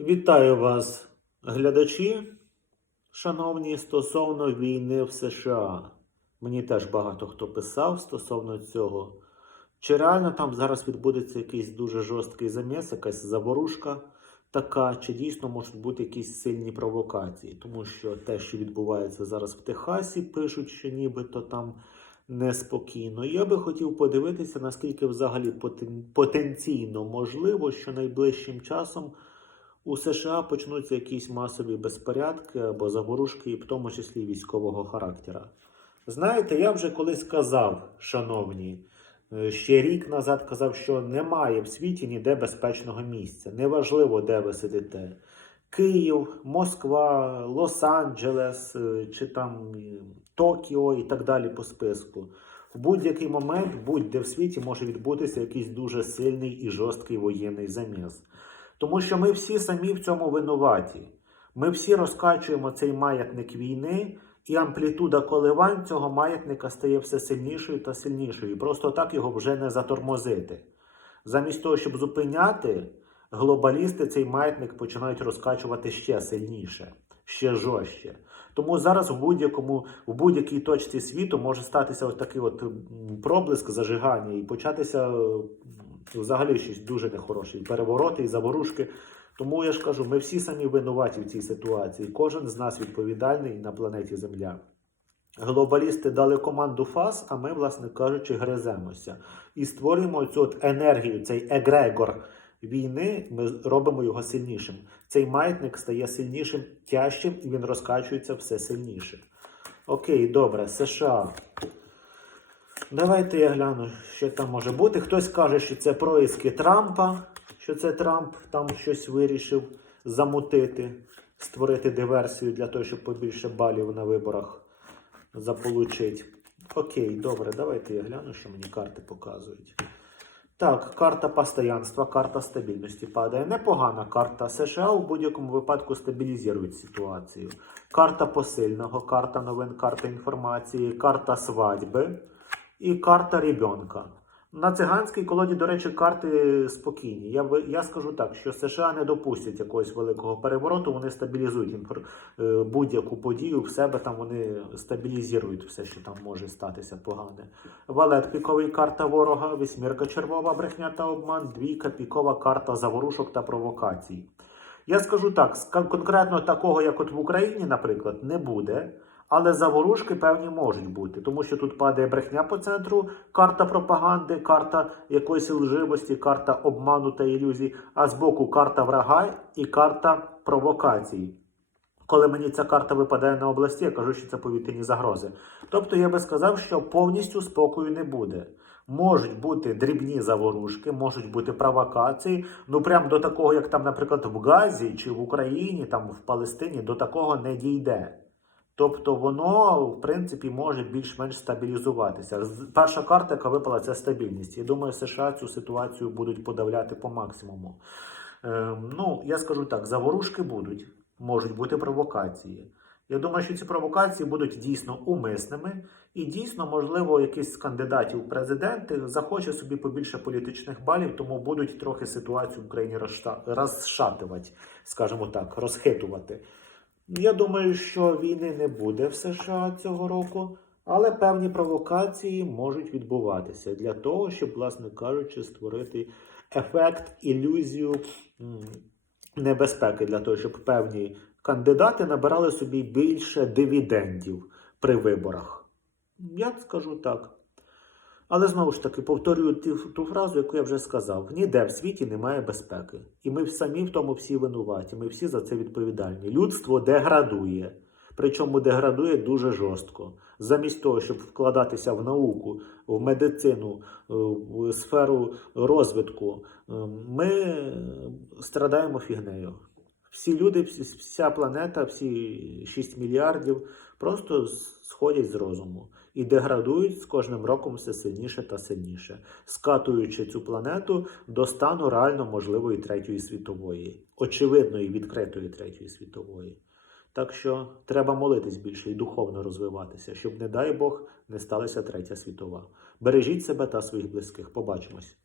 Вітаю вас, глядачі, шановні, стосовно війни в США. Мені теж багато хто писав стосовно цього. Чи реально там зараз відбудеться якийсь дуже жорсткий заміс, якась заворушка така, чи дійсно можуть бути якісь сильні провокації? Тому що те, що відбувається зараз в Техасі, пишуть, що нібито там неспокійно. Я би хотів подивитися, наскільки взагалі потен- потенційно можливо, що найближчим часом у США почнуться якісь масові безпорядки або заворушки, в тому числі військового характера. Знаєте, я вже колись казав, шановні, е, ще рік назад казав, що немає в світі ніде безпечного місця. Неважливо, де ви сидите. Київ, Москва, Лос-Анджелес е, чи там е, Токіо і так далі по списку. В будь-який момент, будь-де в світі може відбутися якийсь дуже сильний і жорсткий воєнний заміс. Тому що ми всі самі в цьому винуваті. Ми всі розкачуємо цей маятник війни, і амплітуда коливань цього маятника стає все сильнішою та сильнішою. І просто так його вже не затормозити. Замість того, щоб зупиняти, глобалісти цей маятник починають розкачувати ще сильніше, ще жорстче. Тому зараз в будь-якому в будь-якій точці світу може статися ось такий от проблиск зажигання і початися м, взагалі щось дуже нехороше. І перевороти, і заворушки. Тому я ж кажу, ми всі самі винуваті в цій ситуації. Кожен з нас відповідальний на планеті Земля. Глобалісти дали команду ФАС, а ми, власне кажучи, гриземося. І створюємо цю от енергію, цей егрегор війни, ми робимо його сильнішим. Цей маятник стає сильнішим, тяжчим, і він розкачується все сильніше. Окей, добре, США. Давайте я гляну, що там може бути. Хтось каже, що це происки Трампа, що це Трамп там щось вирішив замутити, створити диверсію для того, щоб побільше балів на виборах заполучити. Окей, добре, давайте я гляну, що мені карти показують. Так, карта постоянства, карта стабільності падає. Непогана карта. США у будь-якому випадку стабілізують ситуацію. Карта посильного, карта новин, карта інформації, карта свадьби і карта ребенка. На циганській колоді, до речі, карти спокійні. Я, я скажу так, що США не допустять якогось великого перевороту, вони стабілізують е, будь-яку подію в себе, там вони стабілізують все, що там може статися погане. Валет піковий карта ворога, вісьмірка червова брехня та обман, двійка пікова карта заворушок та провокацій. Я скажу так, конкретно такого, як от в Україні, наприклад, не буде. Але заворушки певні можуть бути, тому що тут падає брехня по центру, карта пропаганди, карта якоїсь лживості, карта обману та ілюзій, а збоку карта врага і карта провокацій. Коли мені ця карта випадає на області, я кажу, що це повітряні загрози. Тобто я би сказав, що повністю спокою не буде. Можуть бути дрібні заворушки, можуть бути провокації. Ну прям до такого, як там, наприклад, в Газі чи в Україні, там в Палестині, до такого не дійде. Тобто воно, в принципі, може більш-менш стабілізуватися. Перша карта, яка випала, це стабільність. Я думаю, США цю ситуацію будуть подавляти по максимуму. Ем, ну, я скажу так: заворушки будуть, можуть бути провокації. Я думаю, що ці провокації будуть дійсно умисними, і дійсно, можливо, якийсь з кандидатів в президенти захоче собі побільше політичних балів, тому будуть трохи ситуацію в Україні розша- розшатувати, скажімо так, розхитувати. Я думаю, що війни не буде в США цього року, але певні провокації можуть відбуватися для того, щоб, власне кажучи, створити ефект, ілюзію небезпеки, для того, щоб певні кандидати набирали собі більше дивідендів при виборах. Я скажу так. Але знову ж таки повторюю ту, ту фразу, яку я вже сказав: ніде в світі немає безпеки. І ми самі в тому всі винуваті. Ми всі за це відповідальні. Людство деградує, причому деградує дуже жорстко. Замість того, щоб вкладатися в науку, в медицину, е, в сферу розвитку, е, ми страдаємо фігнею. Всі люди, вся планета, всі 6 мільярдів просто сходять з розуму і деградують з кожним роком все сильніше та сильніше, скатуючи цю планету до стану реально можливої третьої світової, очевидної відкритої третьої світової. Так що треба молитись більше і духовно розвиватися, щоб, не дай Бог, не сталася третя світова. Бережіть себе та своїх близьких. Побачимось.